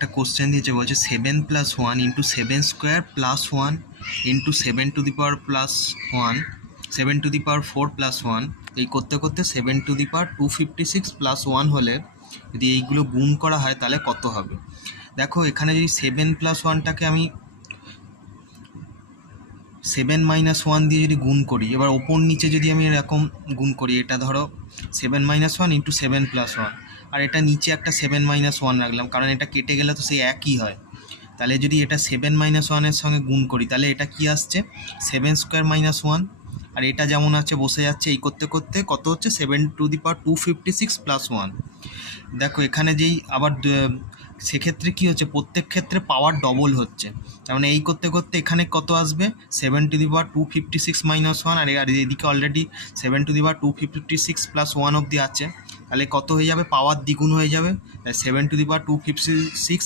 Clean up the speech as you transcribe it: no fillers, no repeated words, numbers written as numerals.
একটা কোশ্চেন দিয়েছে, বলছে 7+1 ইন্টু 7² + 1 ইন্টু 7^+1 7^4+1 এই করতে করতে 7^256+1 হলে যদি এইগুলো গুণ করা হয় তাহলে কত হবে। দেখো এখানে যদি 7+1টাকে আমি 7-1 দিয়ে যদি গুণ করি, এবার ওপর নিচে যদি আমি এরকম গুণ করি, এটা ধরো 7-1 ইন্টু 7+1, আর এটা নিচে একটা 7-1 রাখলাম, কারণ এটা কেটে গেলে তো সেই একই হয়। তাহলে যদি এটা 7-1-এর সঙ্গে গুণ করি তাহলে এটা কি আসছে, 7²-1, আর এটা যেমন আছে বসে যাচ্ছে। এই করতে করতে কত হচ্ছে, 7^256+1। দেখো এখানে যেই আবার সেক্ষেত্রে কি হচ্ছে, প্রত্যেক ক্ষেত্রে পাওয়ার ডবল হচ্ছে। তার মানে এই করতে করতে এখানে কত আসবে, 7^256-1, আর এদিকে অলরেডি 7^256+1 অবধি আছে। তাহলে কত হয়ে যাবে, পাওয়ার দ্বিগুণ হয়ে যাবে। 7^256